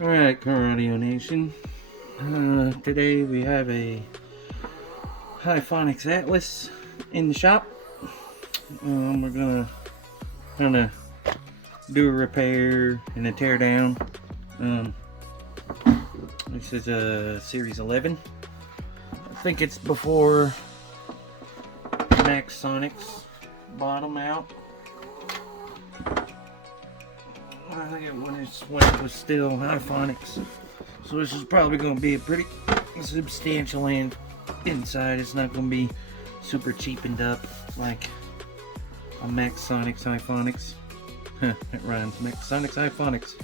Alright, Car Audio Nation. Today we have a Hifonics Atlas in the shop. We're gonna kind of do a repair and a tear down. This is a Series 11. I think it's before Maxsonics bottom out. I think when it was still Hifonics. So this is probably going to be a pretty substantial inside. It's not going to be super cheapened up like a Maxsonics Hifonics. It rhymes. Maxsonics Hifonics.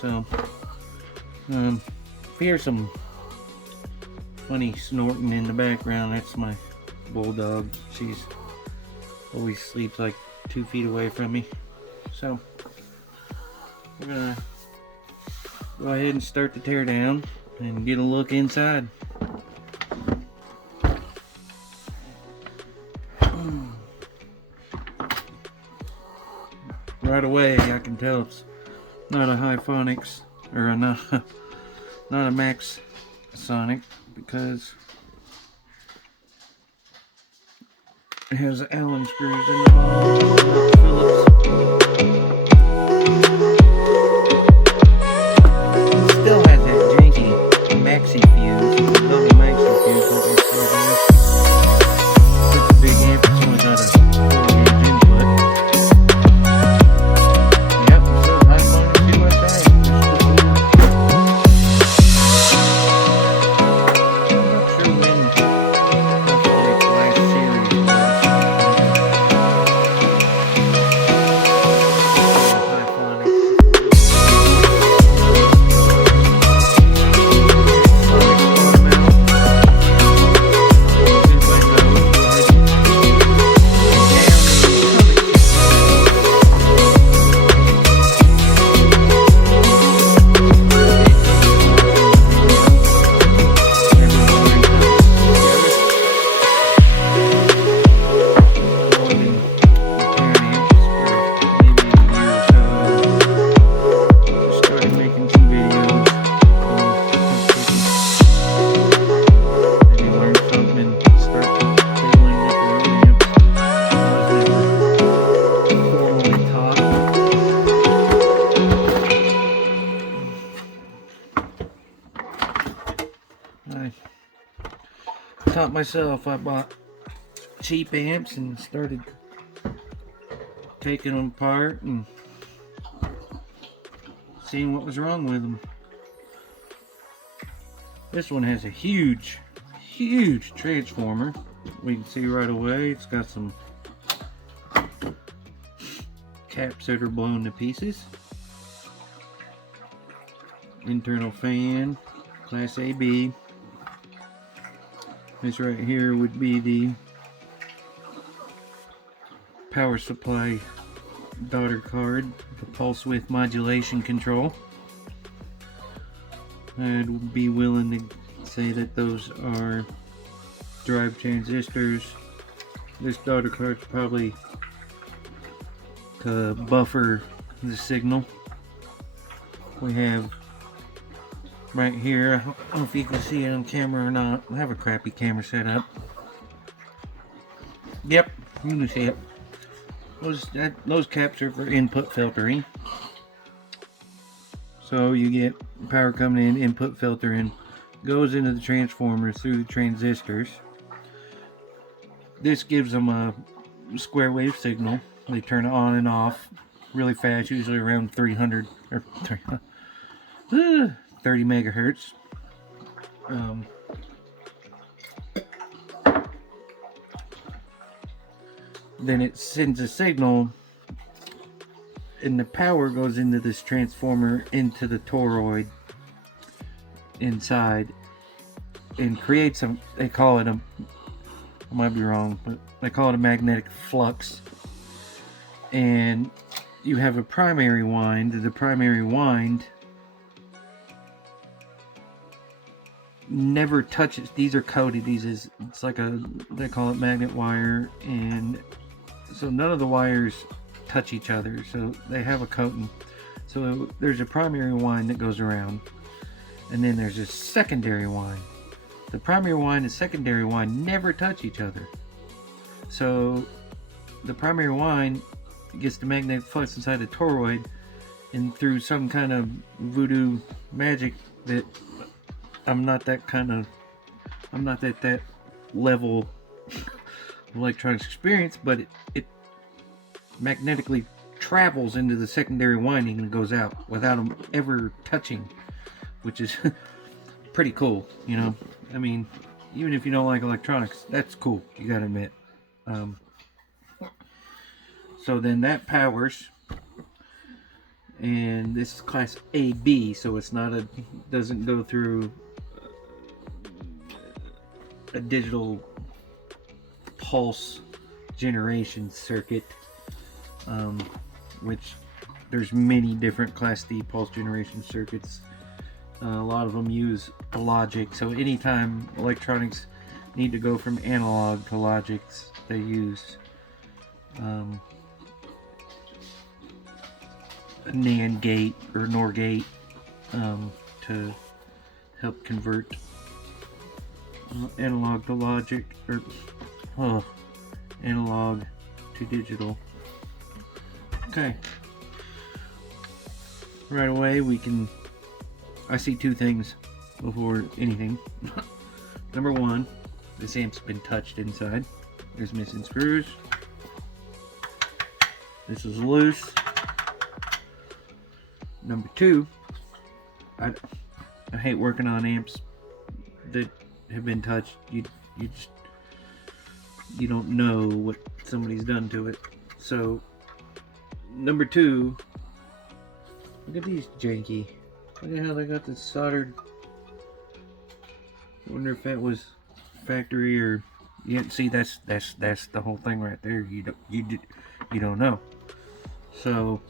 So, if you hear some funny snorting in the background, that's my bulldog. She's always sleeps like 2 feet away from me. So, we're gonna go ahead and start the tear down and get a look inside. Right away I can tell it's not a Hifonics or not a Maxsonic because it has Allen screws in the bottom. Phillips. Still has that janky maxi fuse, double maxi fuse like I said there. It's a big amp, it's only got a 4-gauge input. Yep, it says Hifonics USA. I'm not sure when Hifonics last series was. I taught myself. I bought cheap amps and started taking them apart and seeing what was wrong with them. This one has a huge transformer. We can see right away it's got some caps that are blown to pieces. Internal fan, Class AB. This right here would be the power supply daughter card, the pulse width modulation control. I'd be willing to say that those are drive transistors. This daughter card's probably to buffer the signal. We have right here, I don't know if you can see it on camera or not. I have a crappy camera set up. Yep, you can see it. Those caps are for input filtering. So you get power coming in, input filtering, goes into the transformer through the transistors. This gives them a square wave signal. They turn it on and off really fast, usually around 300 or 30 megahertz. Then it sends a signal and the power goes into this transformer into the toroid inside and creates a, they call it a, I might be wrong, but they call it a magnetic flux. And you have a primary wind. The primary wind never touches. These are coated. It's like a, they call it magnet wire, and so none of the wires touch each other, so they have a coating. So there's a primary wind that goes around, and then there's a secondary wind. The primary wind and secondary wind never touch each other. So the primary wind gets the magnetic flux inside the toroid, and through some kind of voodoo magic that I'm not at that level of electronics experience, but it magnetically travels into the secondary winding and goes out without them ever touching, which is pretty cool, you know. I mean, even if you don't like electronics, that's cool, you gotta admit. So then that powers, and this is class AB, so it's not doesn't go through a digital pulse generation circuit, which there's many different class D pulse generation circuits. A lot of them use logic, so anytime electronics need to go from analog to logics, they use a NAND gate or NOR gate to help convert analog to logic, or analog to digital. Okay, right away I see two things before anything. Number one, this amp's been touched inside. There's missing screws. This is loose. Number two, I hate working on amps that have been touched. You don't know what somebody's done to it. So number two, look at these janky. Look at how they got this soldered. I wonder if that was factory or you didn't see. That's the whole thing right there. You don't know. So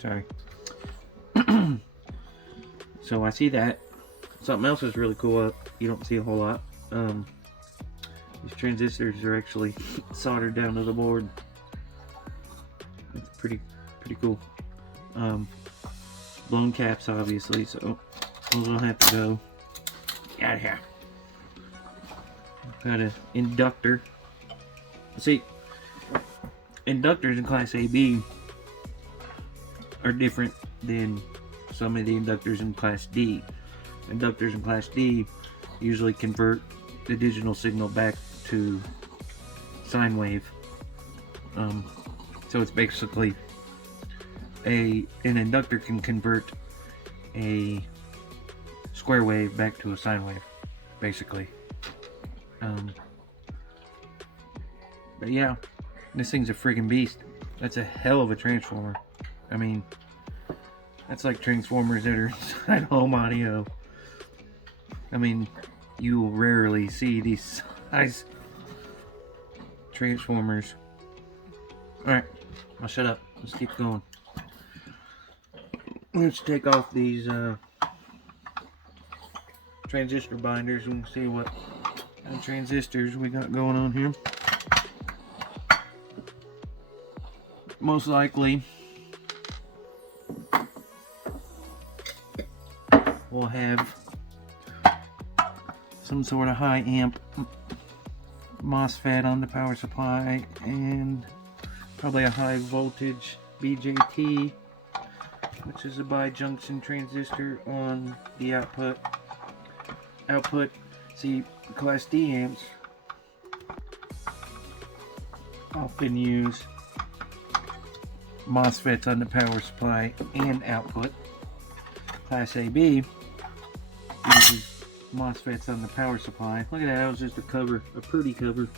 sorry. So I see that. Something else is really cool up. You don't see a whole lot. These transistors are actually soldered down to the board. It's pretty cool. Blown caps, obviously, so those will have to go. Get out of here. Got an inductor. See, inductors in class AB are different than some of the inductors in class D. Inductors in class D usually convert the digital signal back to sine wave. So it's basically an inductor can convert a square wave back to a sine wave, basically. But yeah, this thing's a friggin' beast. That's a hell of a transformer. I mean, that's like transformers that are inside home audio. I mean, you will rarely see these size transformers. Alright, I'll shut up. Let's keep going. Let's take off these transistor binders and see what kind of transistors we got going on here. Most likely we'll have some sort of high amp MOSFET on the power supply and probably a high voltage BJT, which is a bijunction transistor on the output. See, class D amps often use MOSFETs on the power supply and output. Class AB uses MOSFETs on the power supply. Look at that, that was just a cover, a pretty cover.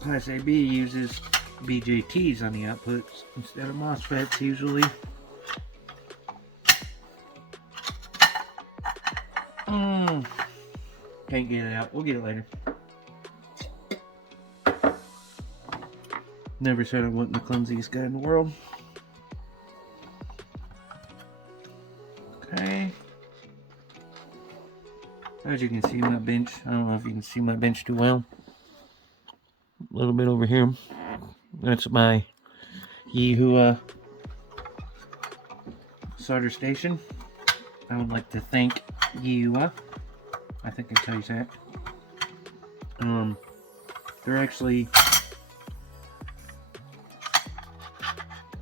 Class AB uses BJTs on the outputs instead of MOSFETs usually. Can't get it out. We'll get it later. Never said I wasn't the clumsiest guy in the world. Okay. As you can see my bench. I don't know if you can see my bench too well. a little bit over here. That's my Yihua solder station. I would like to thank Yihua. I think that's how you say it. They're actually...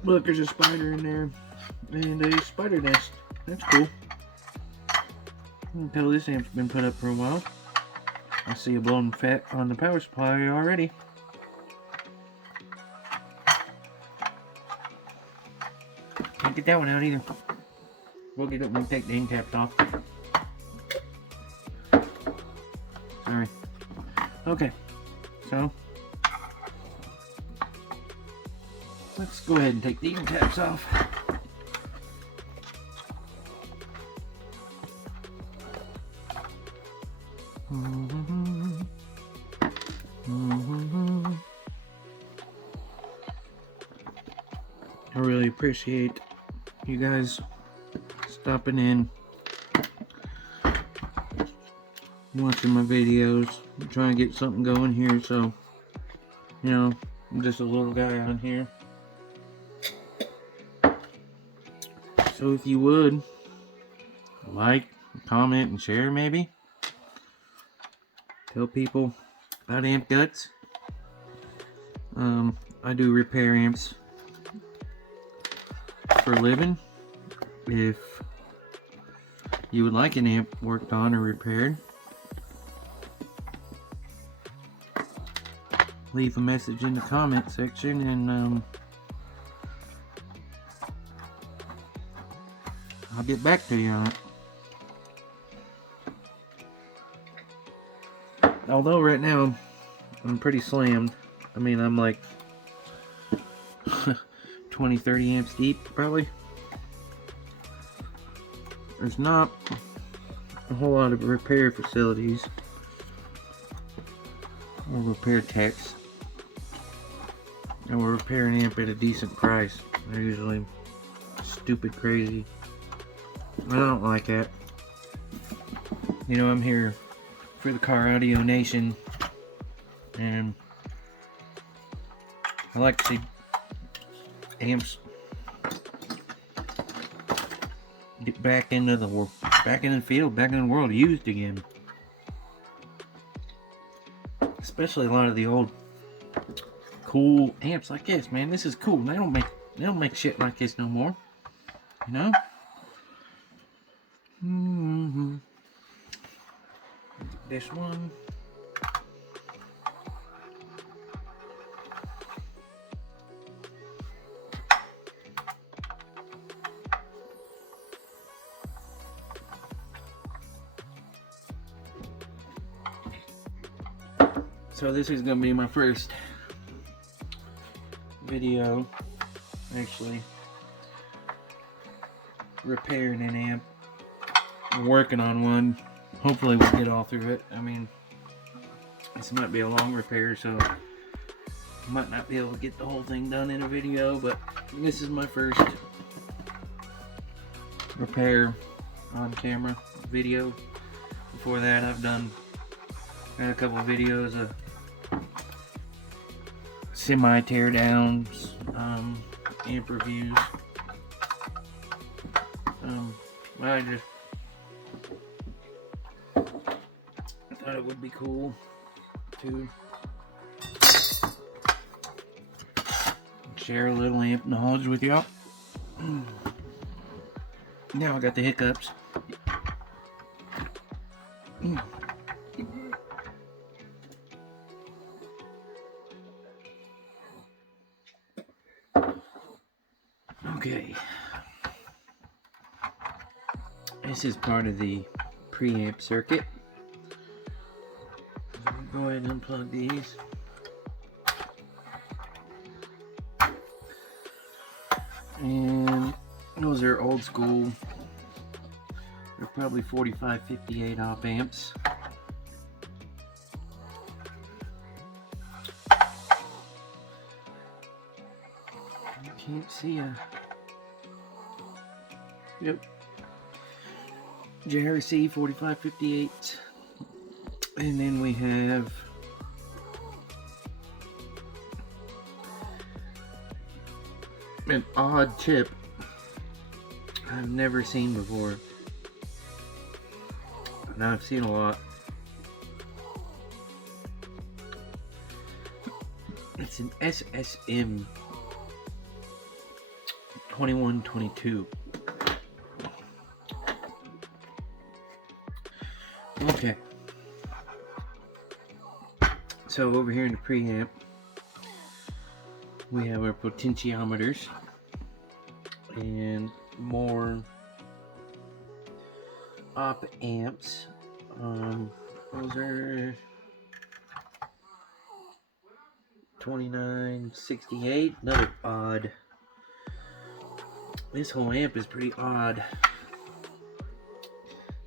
Look, there's a spider in there. And a spider nest. That's cool. I can tell this amp's been put up for a while. I see a blown fat on the power supply already. Can't get that one out either. We'll get it when we take the end caps off. Sorry. Okay, so let's go ahead and take the end caps off. I really appreciate you guys stopping in, watching my videos. I'm trying to get something going here, so you know, I'm just a little guy on here. So if you would like, comment, and share, maybe tell people about amp guts. I do repair amps for a living. If you would like an amp worked on or repaired, leave a message in the comment section, and I'll get back to you on it. Although right now I'm pretty slammed. I mean, I'm like 20-30 amps deep probably. There's not a whole lot of repair facilities or repair techs that will repair an amp at a decent price. They're usually stupid crazy. I don't like that. You know, I'm here for the car audio nation, and I like to see amps get back into the field, back in the world, used again. Especially a lot of the old cool amps like this, man. This is cool. They don't make shit like this no more. You know? This one. So this is going to be my first video actually repairing an amp. I'm working on one. Hopefully we'll get all through it. I mean, this might be a long repair, so I might not be able to get the whole thing done in a video, but this is my first repair on camera video. Before that, I've done a couple of videos of semi teardowns, amp reviews. I thought it would be cool to share a little amp knowledge with y'all. Now I got the hiccups. Okay. This is part of the preamp circuit. Go ahead and unplug these. And those are old school. They're probably 4558 op amps. You can't see a... Yep. JRC 4558. And then we have an odd chip I've never seen before. Now I've seen a lot. It's an SSM 2122. Okay. So over here in the preamp, we have our potentiometers and more op amps. Those are 2968. Another odd. This whole amp is pretty odd.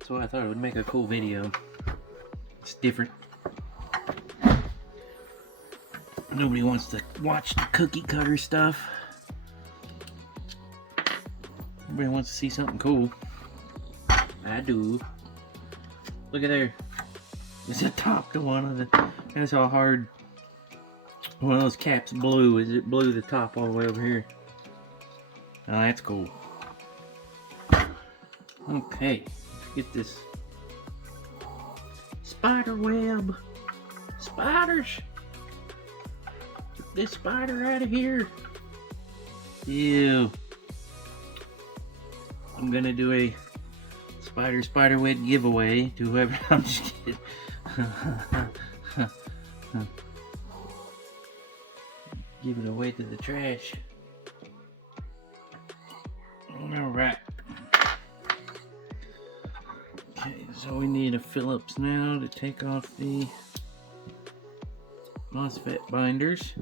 So I thought it would make a cool video. It's different. Nobody wants to watch the cookie cutter stuff. Everybody wants to see something cool. I do. Look at there. It's the top to one of the. That's how hard one of those caps blew. Is it blew the top all the way over here? Oh, that's cool. Okay, let's get this spider web. Spiders. Get this spider out of here. Ew. I'm gonna do a spider web giveaway to whoever. I'm just kidding. Give it away to the trash. Alright. Okay, so we need a Phillips now to take off the MOSFET binders.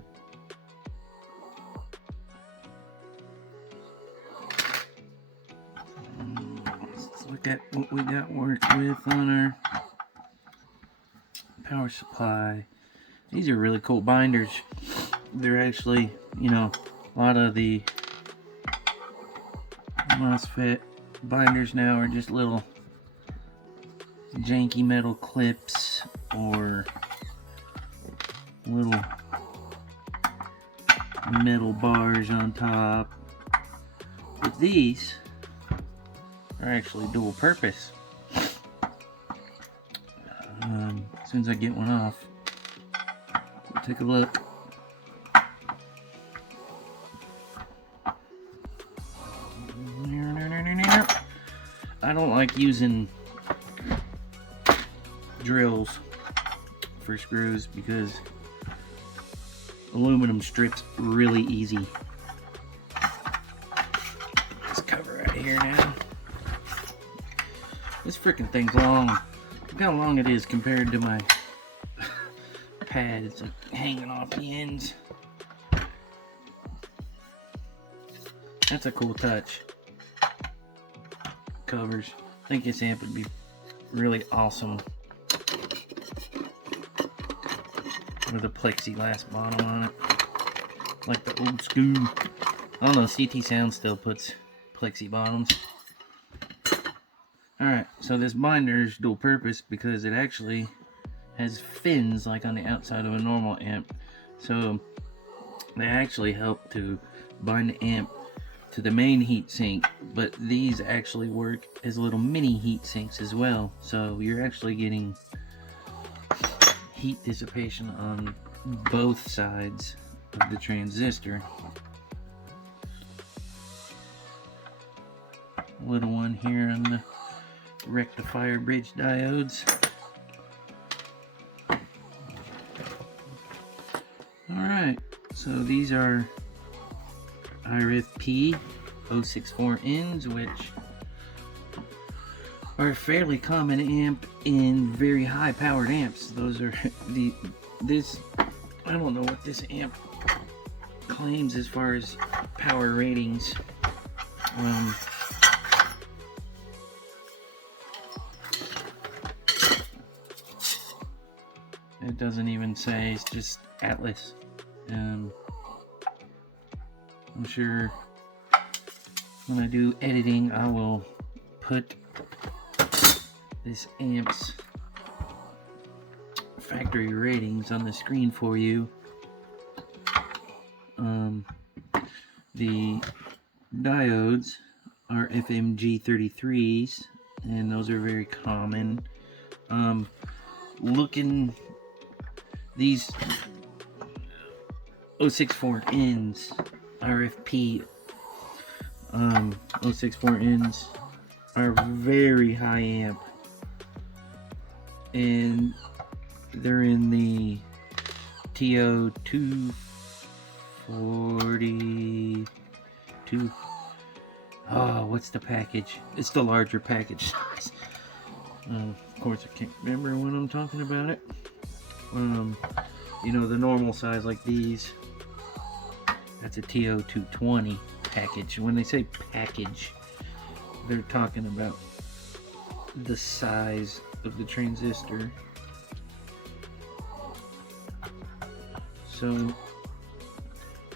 Let's look at what we got work with on our power supply. These are really cool binders. They're actually, you know, a lot of the MOSFET binders now are just little janky metal clips or little metal bars on top. But these are actually dual purpose. As soon as I get one off, we'll take a look. I don't like using drills for screws because aluminum strips really easy. Let's cover out of here now. This freaking thing's long. Look how long it is compared to my pad. It's like hanging off the ends. That's a cool touch. Covers. I think this amp would be really awesome with a plexiglass bottom on it, like the old school. I don't know, CT Sound still puts plexi bottoms. Alright, so this binder is dual purpose because it actually has fins like on the outside of a normal amp, so they actually help to bind the amp to the main heat sink, but these actually work as little mini heat sinks as well, so you're actually getting heat dissipation on both sides of the transistor. Little one here on the rectifier bridge diodes. Alright, so these are RFP 064Ns, which are a fairly common amp in very high powered amps. Those are I don't know what this amp claims as far as power ratings. It doesn't even say, it's just Atlas. I'm sure when I do editing, I will put this amp's factory ratings on the screen for you. The diodes are FMG33s, and those are very common. Looking, these 064Ns, RFP 064Ns are very high amp, and they're in the TO242. Oh, what's the package? It's the larger package size. Of course, I can't remember when I'm talking about it. You know, the normal size like these, that's a TO220 package. When they say package, they're talking about the size of the transistor. So,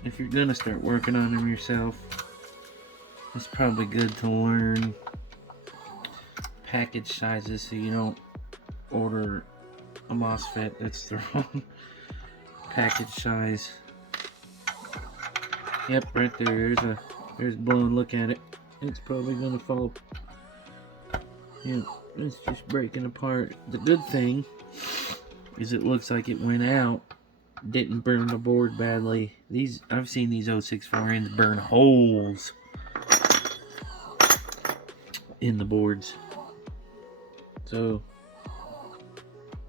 if you're gonna start working on them yourself, it's probably good to learn package sizes so you don't order a MOSFET that's the wrong package size. Yep, right there. There's a blown look at it. It's probably gonna fall. Yeah, it's just breaking apart. The good thing is it looks like it went out. Didn't burn the board badly. I've seen these 064Ns burn holes in the boards. So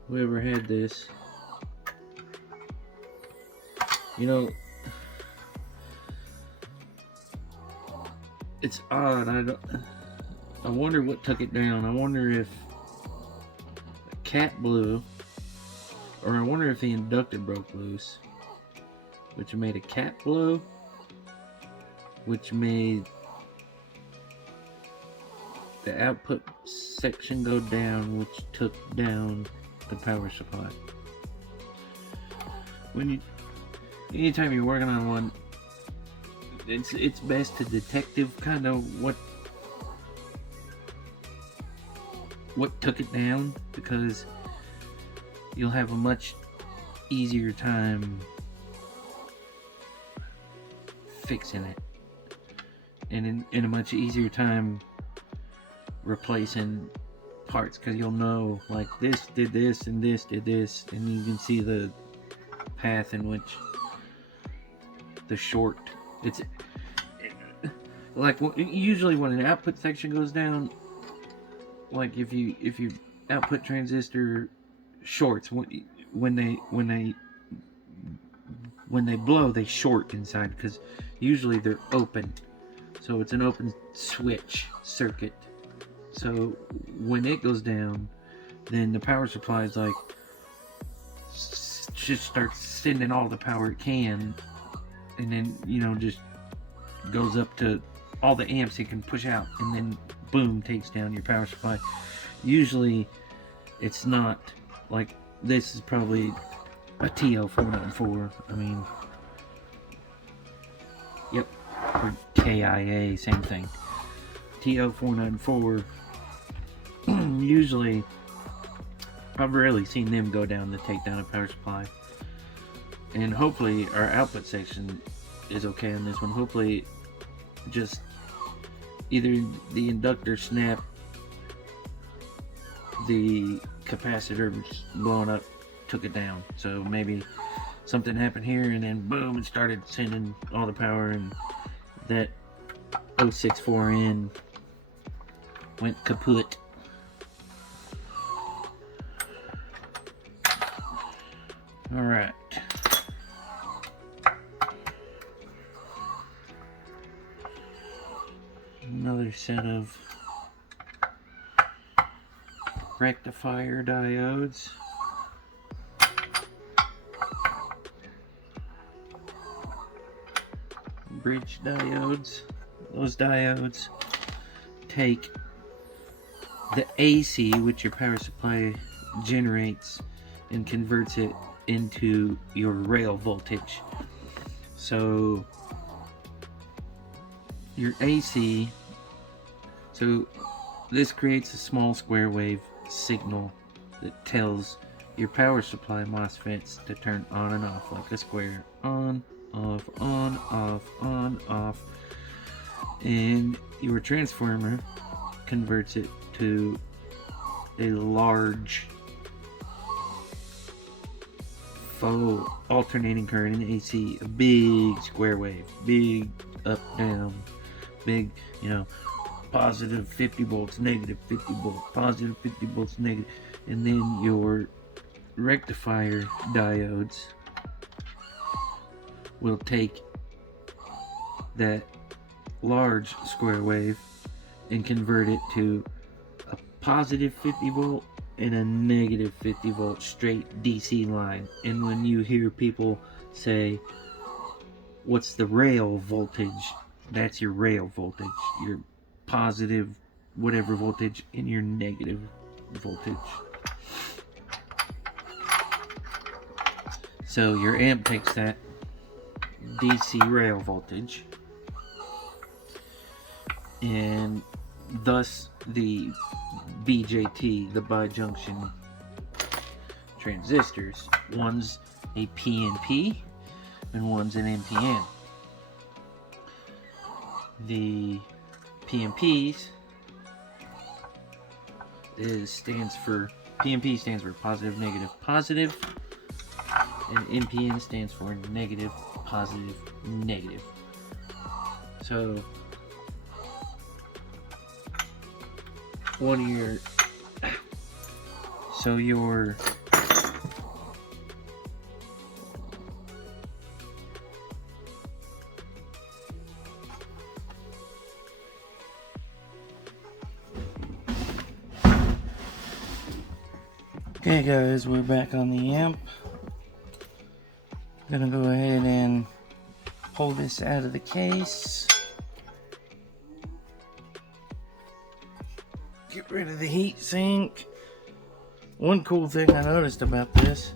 whoever had this, you know, it's odd. I wonder what took it down. I wonder if a cat blew, or I wonder if the inductor broke loose, which made a cat blow, which made the output section go down, which took down the power supply. Anytime you're working on one, it's best to detective kind of what took it down, because you'll have a much easier time fixing it, and in a much easier time replacing parts, because you'll know, like, this did this and this did this, and you can see the path in which the short. It's like usually when an output section goes down, like if you output transistor shorts, when they blow, they short inside, because usually they're open, so it's an open switch circuit. So when it goes down, then the power supply is like just starts sending all the power it can, and then, you know, just goes up to all the amps it can push out, and then boom, takes down your power supply. Usually it's not like this. Is probably a TO494. I mean, yep, or KIA, same thing. TO494. Usually I've rarely seen them go down to take down a power supply, and hopefully our output section is okay on this one. Hopefully just either the inductor snapped, the capacitor blowing up took it down, so maybe something happened here, and then boom, it started sending all the power, and that 064N went kaput. Alright. Another set of rectifier diodes. Bridge diodes. Those diodes take the AC, which your power supply generates, and converts it into your rail voltage. So your AC, so this creates a small square wave signal that tells your power supply MOSFETs to turn on and off, like a square on, off, on, off, and your transformer converts it to a large faux alternating current in AC, a big square wave, big up, down, big, positive 50 volts, negative 50 volts, positive 50 volts, negative, and then your rectifier diodes will take that large square wave and convert it to a positive 50 volt and a negative 50 volt straight DC line. And when you hear people say, what's the rail voltage? That's your rail voltage, your positive whatever voltage and your negative voltage. So your amp takes that DC rail voltage, and thus the BJT, the bijunction transistors, one's a PNP and one's an NPN. The PNPs PNP stands for positive, negative, positive, and NPN stands for negative, positive, negative. So your Okay guys, we're back on the amp. I'm gonna go ahead and pull this out of the case. Get rid of the heat sink. One cool thing I noticed about this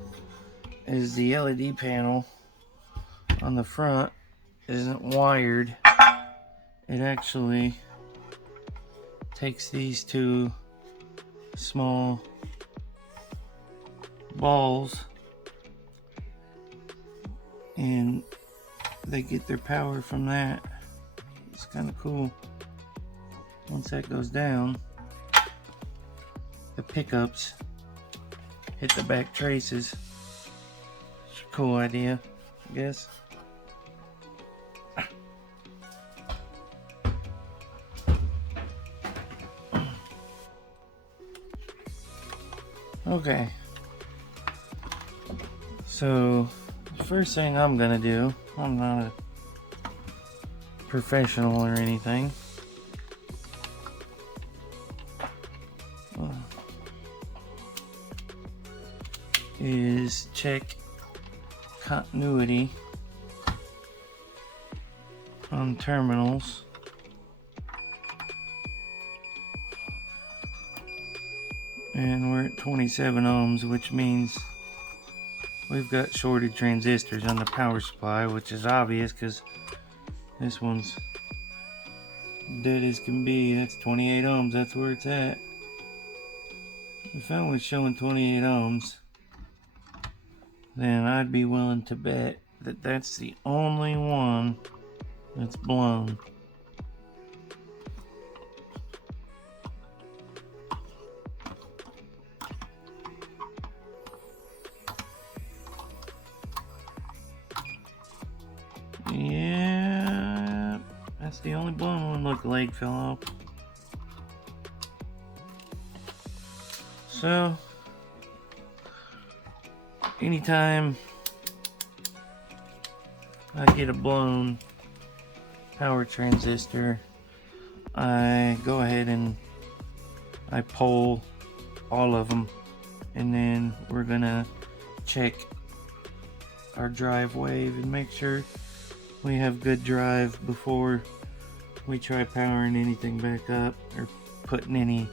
is the LED panel on the front isn't wired. It actually takes these two small balls and they get their power from that. It's kind of cool. Once that goes down, the pickups hit the back traces. It's a cool idea, I guess. Okay. So, the first thing I'm gonna do, I'm not a professional or anything, is check continuity on terminals. And we're at 27 ohms, which means we've got shorted transistors on the power supply, which is obvious because this one's dead as can be. That's 28 ohms, that's where it's at. If I was showing 28 ohms, then I'd be willing to bet that that's the only one that's blown. Yeah, that's the only blown one. Look, the leg fell off. So, anytime I get a blown power transistor, I go ahead and I pull all of them, and then we're gonna check our drive wave and make sure we have good drive before we try powering anything back up or putting any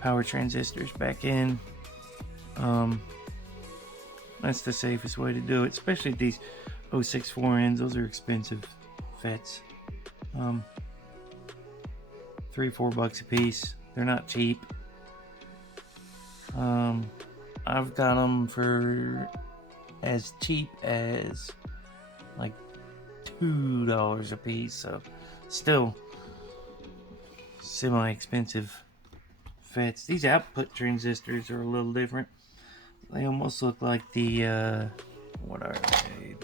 power transistors back in. That's the safest way to do it, especially these 064Ns. Those are expensive FETs. $3-4 a piece. They're not cheap. I've got them for as cheap as like $2 a piece, so still semi-expensive FETs. These output transistors are a little different. They almost look like the what are they?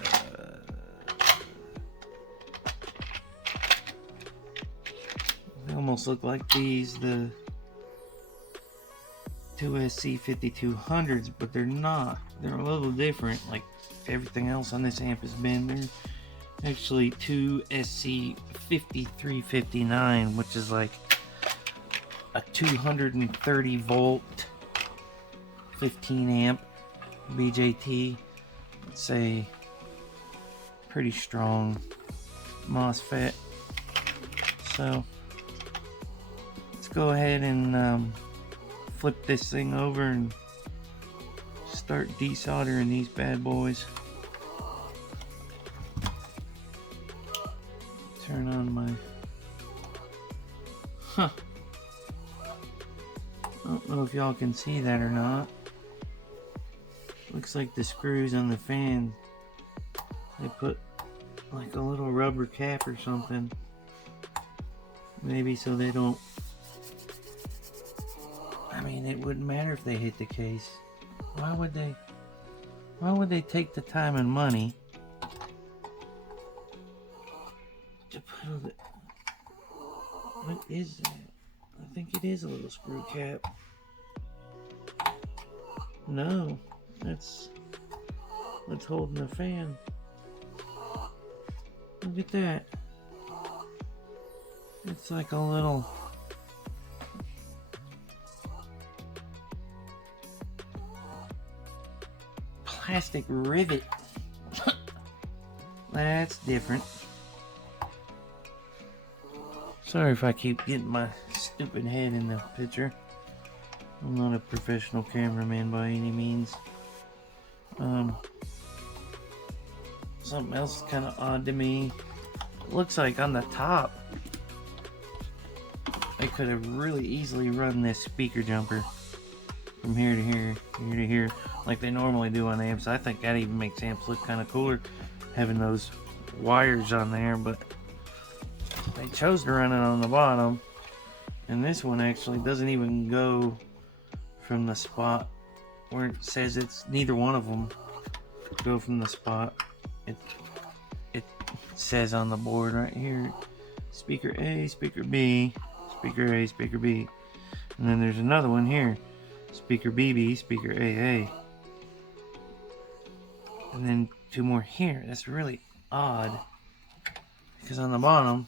They almost look like these, the 2SC5200s, but they're not. They're a little different, like everything else on this amp has been. They're actually 2SC5359, which is like a 230 volt 15 amp BJT. It's a pretty strong MOSFET. So let's go ahead and flip this thing over and start desoldering these bad boys. Turn on my I don't know if y'all can see that or not. Looks like the screws on the fan, they put like a little rubber cap or something, maybe so they don't, I mean, it wouldn't matter if they hit the case. Why would they take the time and money to put it? What is that? I think it is a little screw cap. No, that's what's holding the fan. Look at that. It's like a little plastic rivet. That's different. Sorry if I keep getting my stupid head in the picture. I'm not a professional cameraman by any means. Something else kind of odd to me. Looks like on the top, they could have really easily run this speaker jumper from here to here, here to here, like they normally do on amps. I think that even makes amps look kind of cooler, having those wires on there, but they chose to run it on the bottom, and this one actually doesn't even go from the spot where it says it's neither one of them go from the spot. It says on the board right here, speaker A, speaker B, speaker A, speaker B, and then there's another one here, speaker BB, speaker AA, and then two more here. That's really odd, because on the bottom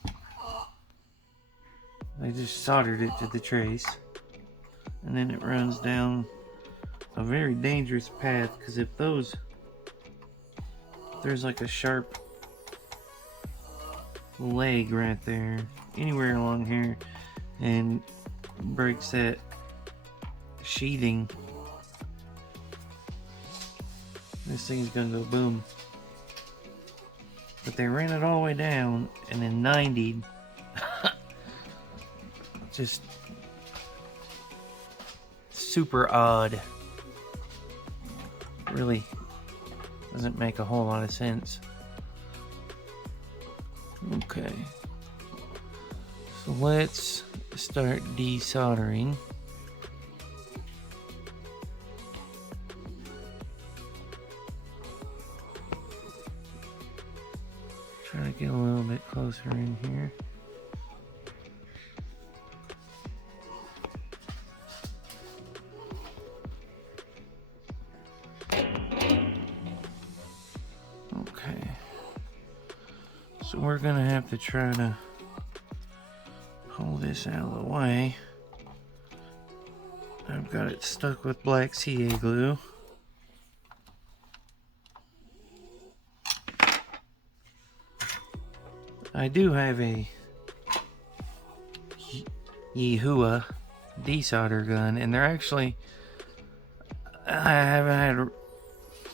they just soldered it to the trace, and then it runs down a very dangerous path, because if there's like a sharp leg right there, anywhere along here, and breaks that sheathing, this thing's gonna go boom. But they ran it all the way down and then 90'd. Just super odd. Really doesn't make a whole lot of sense. Okay, so let's start desoldering. Try to get a little bit closer in here. Okay, so we're gonna have to try to pull this out of the way. I've got it stuck with black CA glue. I do have a Yehua desolder gun, and they're actually, I haven't had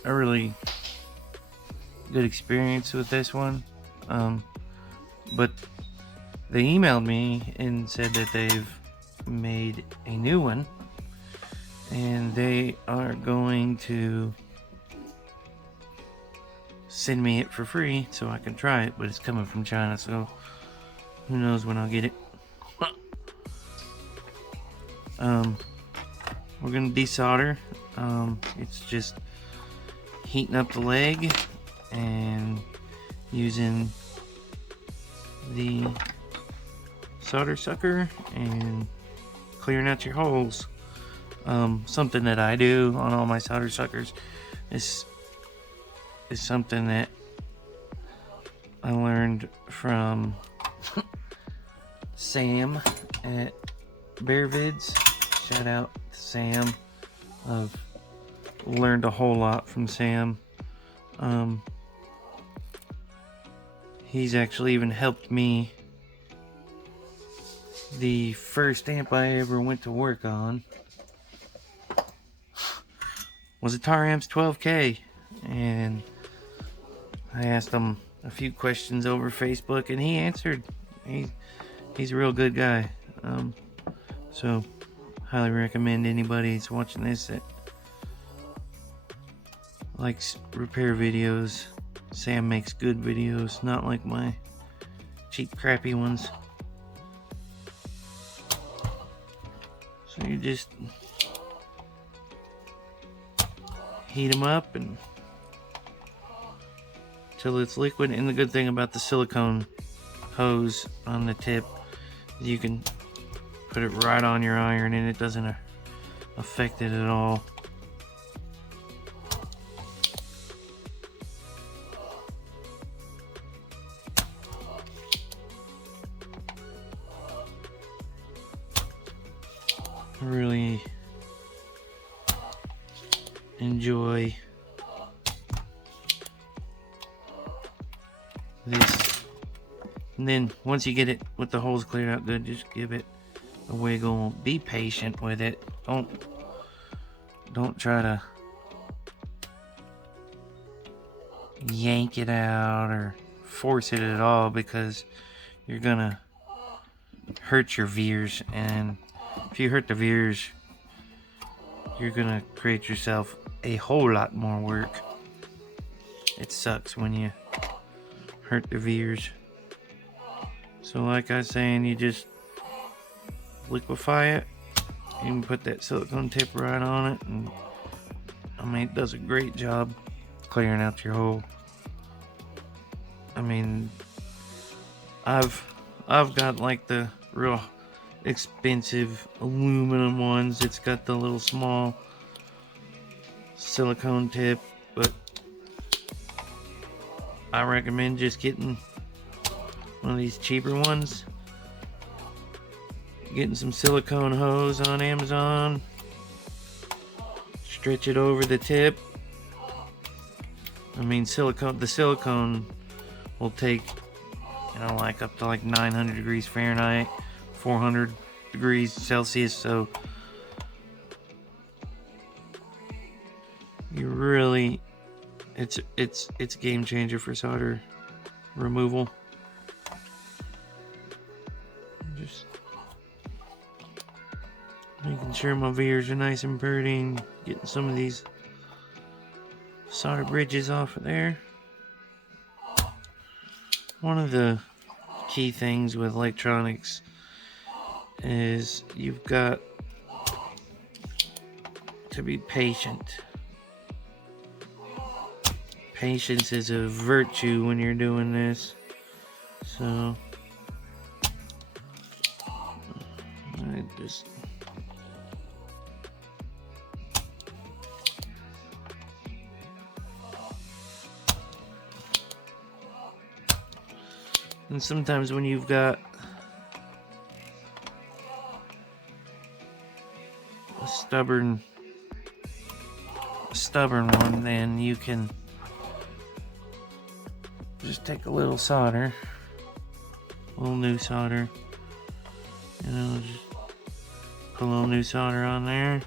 a really good experience with this one, but they emailed me and said that they've made a new one, and they are going to send me it for free so I can try it, but it's coming from China, so who knows when I'll get it. We're gonna desolder. It's just heating up the leg and using the solder sucker and clearing out your holes. Something that I do on all my solder suckers is something that I learned from Sam at Bear Vids. Shout out to Sam. I've learned a whole lot from Sam. He's actually even helped me. The first amp I ever went to work on was a Taramps 12K, and I asked him a few questions over Facebook, and he answered. He's a real good guy. So highly recommend anybody that's watching this that likes repair videos. Sam makes good videos, not like my cheap crappy ones. So you just heat them up and till it's liquid. And the good thing about the silicone hose on the tip, you can put it right on your iron and it doesn't affect it at all. I really enjoy this. And then once you get it with the holes cleared out good, just give it a wiggle. Be patient with it. Don't try to yank it out or force it at all, because you're gonna hurt your viers, and if you hurt the viers, you're gonna create yourself a whole lot more work. It sucks when you hurt the viers. So like I was saying, you just liquefy it. You can put that silicone tip right on it, and I mean, it does a great job clearing out your hole. I mean, I've got like the real expensive aluminum ones. It's got the little small silicone tip, but I recommend just getting one of these cheaper ones. Getting some silicone hose on Amazon, stretch it over the tip. I mean, the silicone will take, like up to like 900 degrees Fahrenheit, 400 degrees Celsius, so you really, it's a game changer for solder removal. Just making sure my viers are nice and pretty, and getting some of these solder bridges off of there. One of the key things with electronics is you've got to be patient. Patience is a virtue when you're doing this. So I just and sometimes when you've got a stubborn one, then you can just take a little solder, a little new solder, just put a little new solder on there.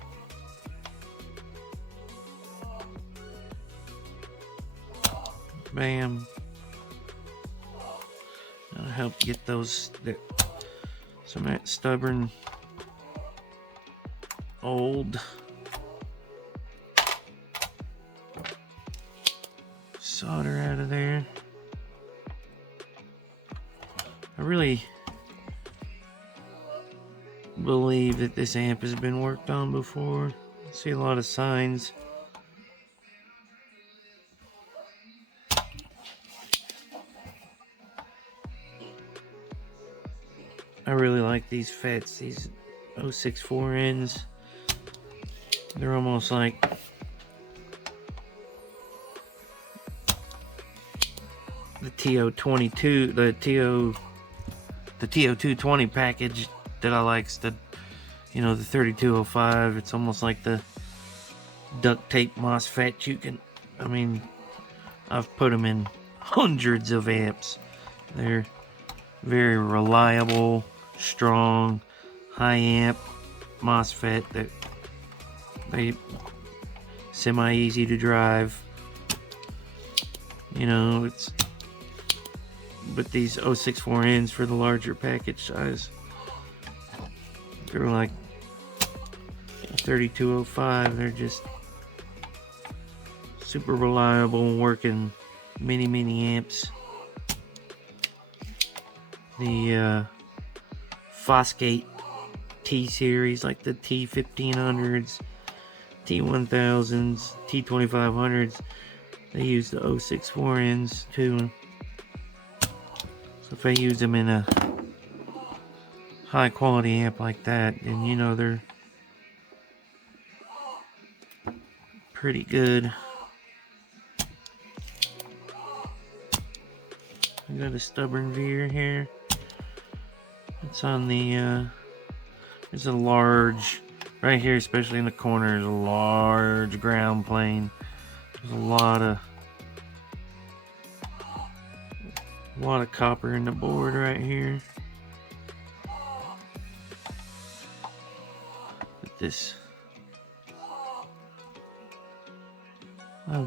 Bam. That'll help get some of that stubborn old solder out of there. I really believe that this amp has been worked on before. I see a lot of signs. I really like these FETs, these 064Ns. They're almost like the TO22, the TO220 package that I like. The, you know, the 3205. It's almost like the duct tape MOSFET. You can, I mean, I've put them in hundreds of amps. They're very reliable, strong, high amp MOSFET that they semi easy to drive. You know, it's, but these 064Ns for the larger package size, they're like 3205. They're just super reliable, working many amps. The Fosgate T series, like the T1500s, T1000s, T2500s, they use the 064Ns too. So if I use them in a high quality amp like that, then you know they're pretty good. I got a stubborn veer here. It's on the there's a large, right here especially in the corner, there's a large ground plane. There's a lot of copper in the board right here. But this, I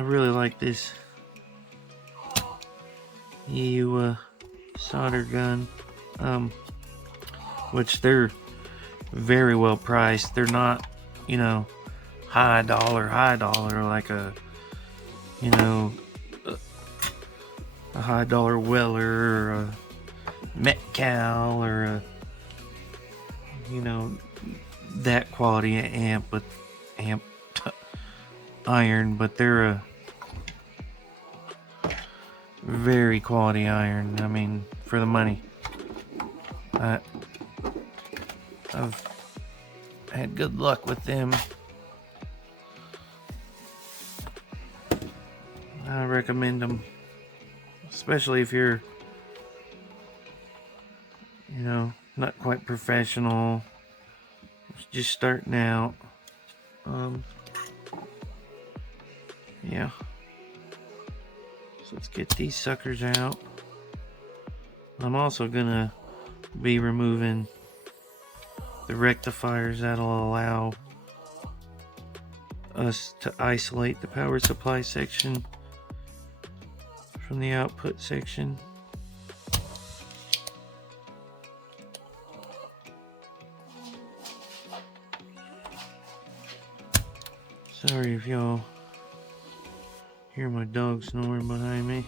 really like this EU solder gun, which they're very well priced. They're not, you know, high dollar like a, you know, a high dollar Weller or a Metcal or a, you know, that quality amp, but iron, but they're a very quality iron. I mean, for the money. I've had good luck with them. I recommend them, especially if you're, you know, not quite professional, just starting out. Yeah. So let's get these suckers out. I'm also gonna be removing the rectifiers that'll allow us to isolate the power supply section from the output section. Sorry if y'all hear my dog snoring behind me.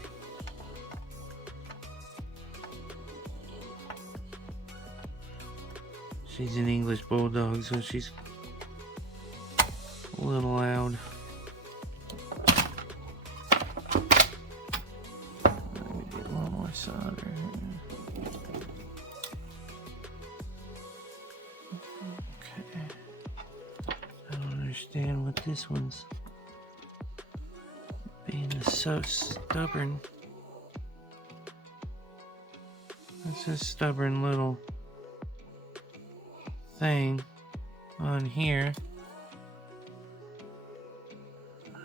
She's an English bulldog, so she's a little loud. Let me get one more solder here. Okay. I don't understand what this one's being so stubborn. It's a stubborn little thing on here.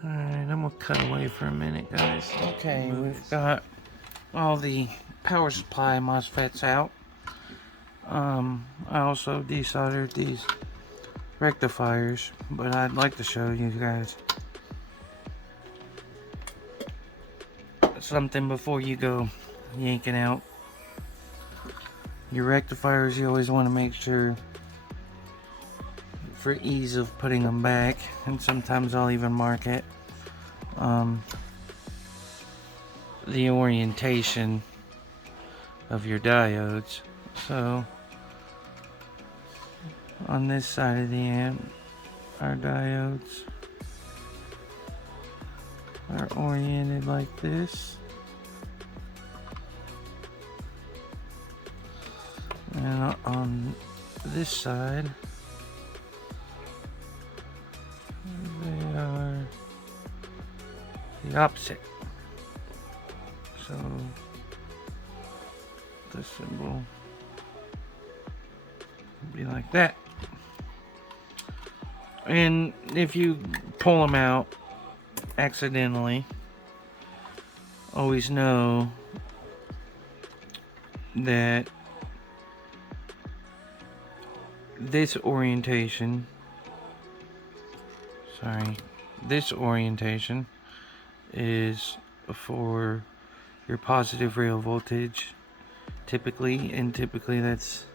Alright, I'm gonna cut away for a minute, guys. Okay, we've got all the power supply MOSFETs out. I also desoldered these rectifiers, but I'd like to show you guys something before you go yanking out your rectifiers. You always want to make sure, for ease of putting them back, and sometimes I'll even mark it, the orientation of your diodes. So on this side of the amp, our diodes are oriented like this, and on this side they are the opposite. So the symbol would be like that. And if you pull them out accidentally, always know that this orientation is for your positive rail voltage typically, and typically that's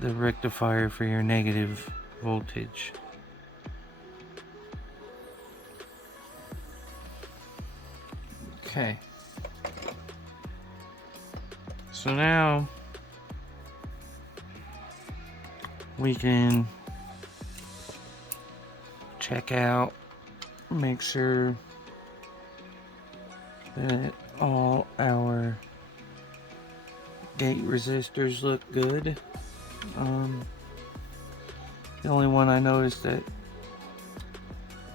the rectifier for your negative voltage. Okay, so now we can check out, make sure that all our gate resistors look good. The only one I noticed that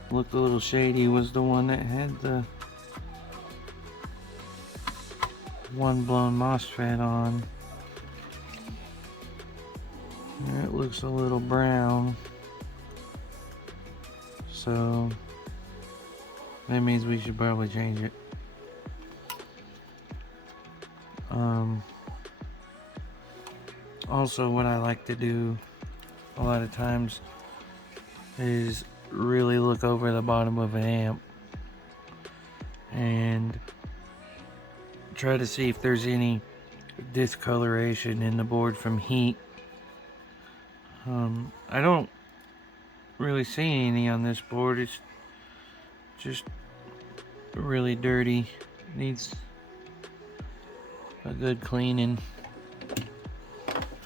looked a little shady was the one that had the one blown MOSFET on. And it looks a little brown, so that means we should probably change it. Also, what I like to do a lot of times is really look over the bottom of an amp and try to see if there's any discoloration in the board from heat. I don't really see any on this board. It's just really dirty. Needs a good cleaning.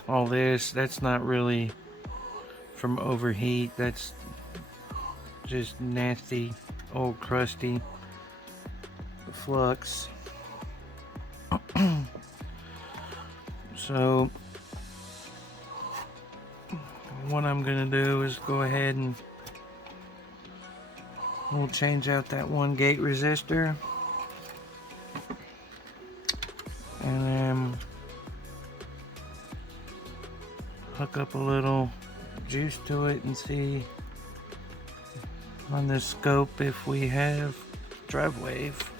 All this, that's not really from overheat. That's just nasty, old crusty flux. So what I'm gonna do is go ahead and we'll change out that one gate resistor, and then hook up a little juice to it and see on this scope if we have drive wave.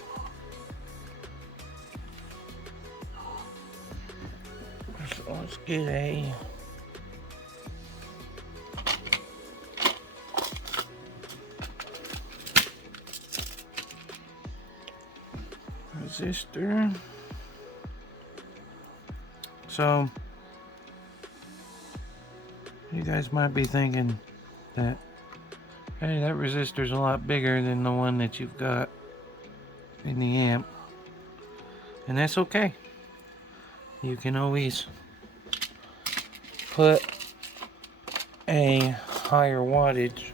So let's get a resistor. So you guys might be thinking that, hey, that resistor's a lot bigger than the one that you've got in the amp, and that's okay. You can always put a higher wattage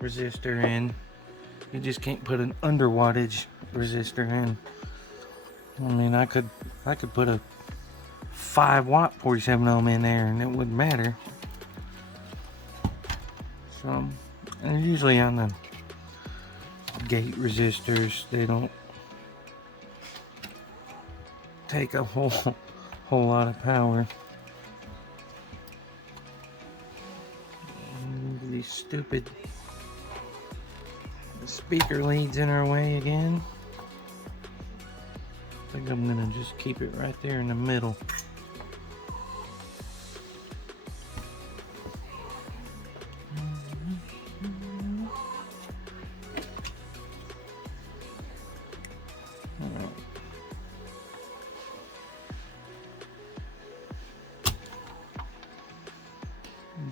resistor in. You just can't put an under wattage resistor in. I mean, I could put a 5 watt 47 ohm in there and it wouldn't matter. So, and usually on the gate resistors, they don't take a whole lot of power. And these stupid speaker leads in our way again. I think I'm gonna just keep it right there in the middle.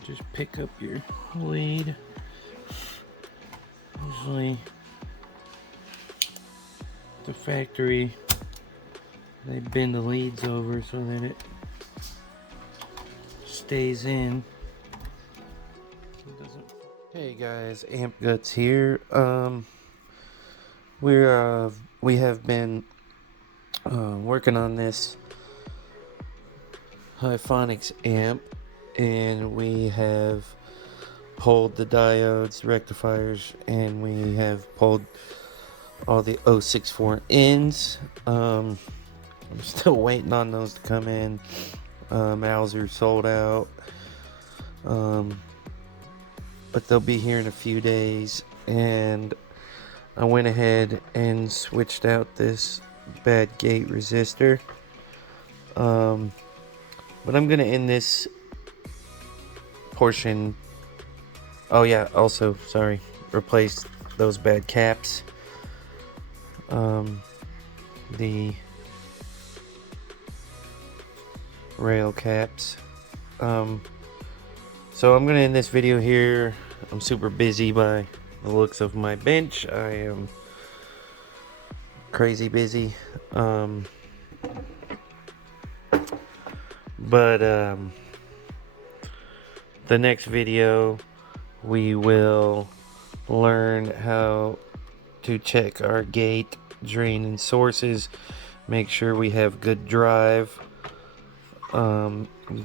Just pick up your lead. Usually the factory, they bend the leads over so that it stays in. Hey guys, Amp Guts here. We have been working on this Hifonics amp, and we have pulled the diodes, rectifiers, and we have pulled all the 064 ends. I'm still waiting on those to come in. Ours are sold out, but they'll be here in a few days. And I went ahead and switched out this bad gate resistor. But I'm gonna end this portion. Oh yeah, also sorry, replace those bad caps. The rail caps. So I'm gonna end this video here. I'm super busy by the looks of my bench. I am crazy busy. But the next video we will learn how to check our gate, drain, and sources, make sure we have good drive,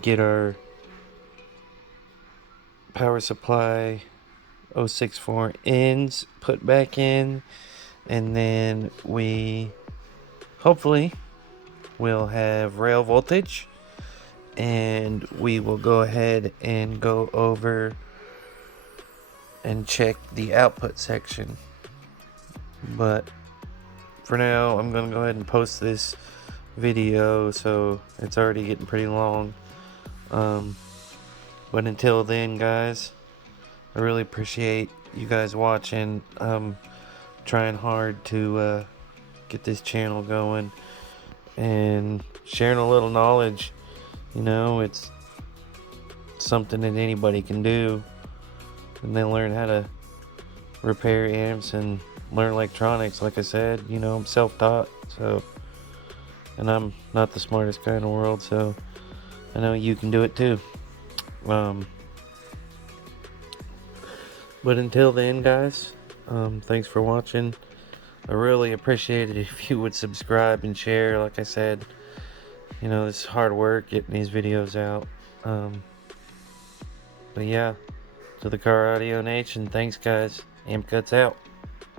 get our power supply 064 ends put back in, and then we hopefully will have rail voltage, and we will go ahead and go over and check the output section. But for now, I'm gonna go ahead and post this video, so it's already getting pretty long. But until then, guys, I really appreciate you guys watching. I'm trying hard to get this channel going and sharing a little knowledge. You know, it's something that anybody can do, and they learn how to repair amps and learn electronics. Like I said, you know, I'm self-taught, so, and I'm not the smartest guy in the world, so I know you can do it too. But until then, guys, thanks for watching. I really appreciate it if you would subscribe and share. Like I said, you know, it's hard work getting these videos out. But yeah, to the Car Audio Nation, thanks guys. Amp Guts out.